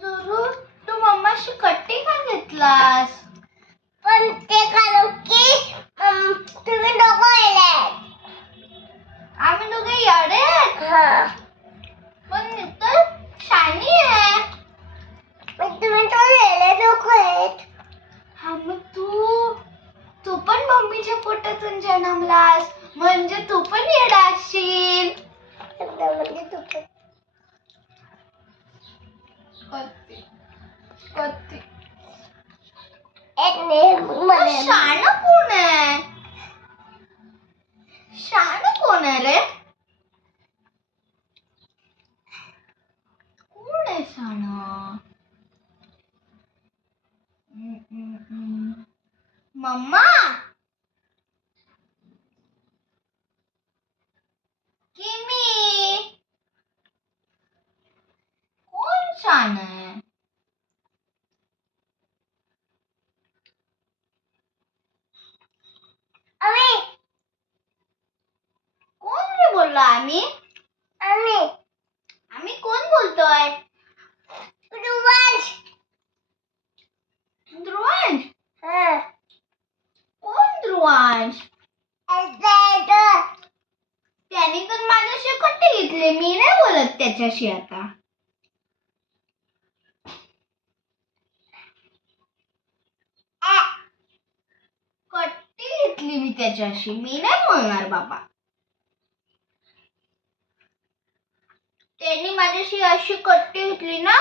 जरूर तू मम्माशी कट्टी का घेतलास? पण ते कारण की तुम्ही दोघं येले. आम्ही दोघे येडे आहेत? हा. पण मी तर शानी आहे. पण तुम्ही तो येले दोघं आहेत. हा मग तू पण मम्मीच्या पोटातून जन्मलास म्हणजे तू पण येडा असशील. म्हणजे तू पण. कत्ती एक नाही शान कोण आहे? शान कोण आहे रे? कोण आहे शान? मम्मा किमी कोण शान आहे? आम्ही कोण रे बोललो आम्ही? आम्ही कोण बोलतोय? ध्रुवांश. ध्रुवांश? हा. कोण ध्रुवांश? त्याने तर माझ्याशी कट्टी घेतली. मी नाही बोलत त्याच्याशी आता. कट्टी घेतली मी त्याच्याशी. मी नाही बोलणार बाबा. त्यांनी माझ्याशी अशी कट्टी घेतली ना